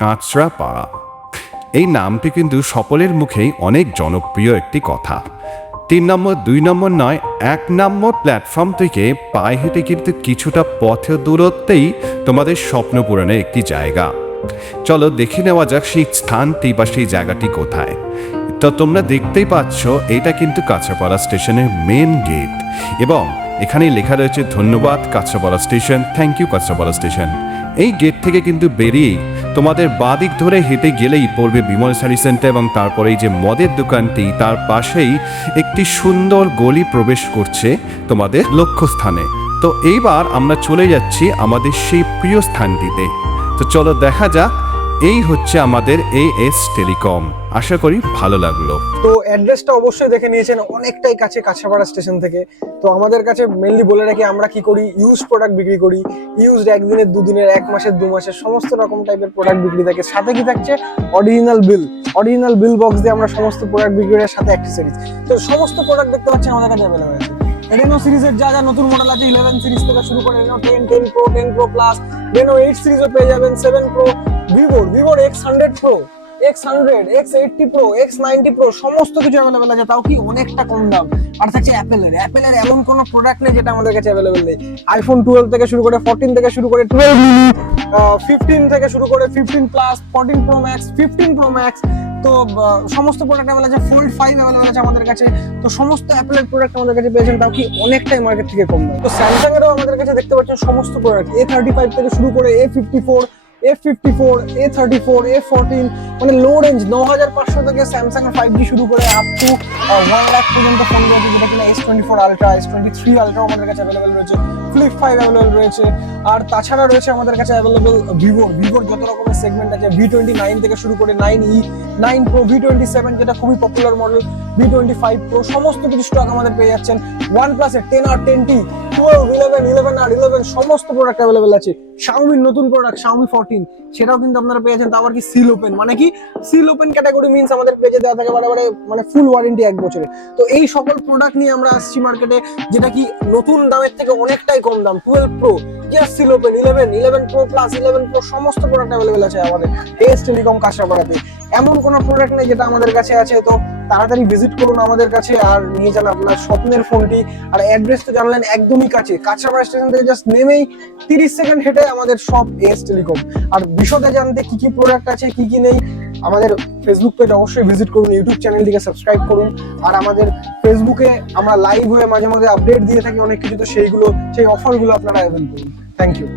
কাঁচরাপাড়া। এই নামটি কিন্তু সকলের মুখেই অনেক জনপ্রিয় একটি কথা। তিন নম্বর, দুই নম্বর নয়, এক নম্বর প্ল্যাটফর্ম থেকে পায়ে হেঁটে কিন্তু কিছুটা পথ দূরত্বেই তোমাদের স্বপ্ন পূরণের একটি জায়গা। চলো দেখে নেওয়া যাক সেই স্থানটি বা সেই জায়গাটি কোথায়। তো তোমরা দেখতেই পাচ্ছ, এটা কিন্তু কাঁচাপাড়া স্টেশনের মেন গেট এবং এখানে লেখা রয়েছে, ধন্যবাদ Kanchrapara station thank you Kanchrapara station. এই গেট থেকে কিন্তু বেরিয়েই তোমাদের বাদিক ধরে হেঁটে গেলেই পড়বে বিমল শাড়ি সেন্টার এবং তারপরেই যে মদের দোকানটি, তার পাশেই একটি সুন্দর গলি প্রবেশ করছে তোমাদের লক্ষ্যস্থানে। তো এইবার আমরা চলে যাচ্ছি আমাদের সেই প্রিয় স্থানটিতে। তো চলো দেখা যাক এই হচ্ছে আমাদের এএস টেলিকম আশা করি ভালো লাগল। তো অ্যাড্রেসটা অবশ্যই দেখে নিয়েছেন, অনেকটাই কাছে কাছাপাড়া স্টেশন থেকে। তো আমাদের কাছে মেনলি বলে রাখি, আমরা কি করি? ইউজ প্রোডাক্ট বিক্রি করি। ইউজড একদিনের, দুদিনের, এক মাসের, দু মাসের, সমস্ত রকম টাইপের প্রোডাক্ট বিক্রি থাকে। সাথে কি থাকছে? Original bill original bill box দিয়ে আমরা সমস্ত প্রোডাক্ট বিক্রি করি সাথে অ্যাক্সেসরিজ তো সমস্ত প্রোডাক্ট দেখতে পাচ্ছেন, আমাদের কাছে অ্যাভেলেবেল আছে। রেনো সিরিজের যা যা নতুন মডেল আছে ইলেভেন সিরিজ থেকে শুরু করে Reno ten ten pro ten pro plus Reno eight সিরিজও পেয়ে যাবেন সেভেন প্রো ভিভোর ভিভোর X hundred pro X hundred X eighty pro X ninety pro সমস্ত কিছু অ্যাভেলেবেল আছে। তাও কি অনেকটা কম দাম? আর থাকছে অ্যাপেলের অ্যাপেলের এমন কোনো প্রোডাক্ট নেই যেটা আমাদের কাছে অ্যাভেলেবেল নেই। আইফোন টুয়েলভ থেকে শুরু করে ফোরটিন থেকে শুরু করে টুয়েলভ মিনি ফিফটিন থেকে শুরু করে fifteen plus fourteen pro max fifteen pro max তো সমস্ত প্রোডাক্ট অ্যাভেলেবল আছে। ফোল্ড ফাইভ অ্যাভেলেবেল আছে আমাদের কাছে। তো সমস্ত অ্যাপেলের প্রোডাক্ট আমাদের কাছে পেয়েছেন। তাও কি অনেকটাই মার্কেট থেকে কম দাম। তো স্যামসাং এরও আমাদের কাছে দেখতে পাচ্ছেন সমস্ত প্রোডাক্ট এ থার্টি ফাইভ থেকে শুরু করে A fifty four F54, A34, F14. মানে লো রেঞ্জ ন হাজার পাঁচশো থেকে স্যামসাং এর ফাইভ জি শুরু করে আপ টু ওয়ান লাখ পর্যন্ত ফোন রয়েছে, যেটা কিনা S twenty four ultra S twenty three আলট্রাও আমাদের কাছে অ্যাভেলেবেল রয়েছে ফ্লিপ ফাইভ অ্যাভেলেবেল রয়েছে, আর তাছাড়া রয়েছে আমাদের কাছে অ্যাভেলেবেল ভিভোর ভিভোর যত রকমের সেগমেন্ট আছে ভি টোয়েন্টি নাইন থেকে শুরু করে nine E nine pro V twenty seven যেটা খুবই popular model V twenty five pro সমস্ত কিছু স্টক আমাদের পেয়ে যাচ্ছেন ওয়ান প্লাসের টেন আর ten T twelve eleven eleven আর ইলেভেন সমস্ত প্রোডাক্ট অ্যাভেলেবেল আছে শাওমির নতুন প্রোডাক্ট শাওমি ফোরটিন সেটাও কিন্তু আপনারা পেয়েছেন তা আবার কি সিল ওপেন মানে কি সিল ওপেন ক্যাটাগরি মিন্স আমাদের পেজে দেওয়া থাকে বারে বারে মানে ফুল ওয়ারেন্টি এক বছরে তো এই সকল প্রোডাক্ট নিয়ে আমরা আসছি মার্কেটে যেটা কি নতুন দামের থেকে অনেকটাই কম দাম twelve pro just seal open eleven eleven pro plus eleven pro সমস্ত প্রোডাক্ট অ্যাভেলেবেল আছে আমাদের। এস টেলিকম কাঁচরাপাড়াতে এমন কোনো প্রোডাক্ট নেই যেটা আমাদের কাছে আছে, তো তাড়াতাড়ি ভিজিট করুন আমাদের কাছে আর নিয়ে যান আপনার স্বপ্নের ফোনটি। আর অ্যাড্রেস তো জানলেন একদমই কাছে, কাঁচরাপাড়া স্টেশন থেকে জাস্ট নেমেই তিরিশ সেকেন্ড হেঁটে আমাদের সব এস টেলিকম আর বিশদে জানতে কি কি প্রোডাক্ট আছে, কি কি নেই আমাদের ফেসবুক পেজ অবশ্যই ভিজিট করুন ইউটিউব চ্যানেলটিকে সাবস্ক্রাইব করুন। আর আমাদের ফেসবুকে আমরা লাইভ হয়ে মাঝে মাঝে আপডেট দিয়ে থাকি অনেক কিছু, তো সেইগুলো, সেই অফারগুলো আপনারা অ্যাভেল করুন। Thank you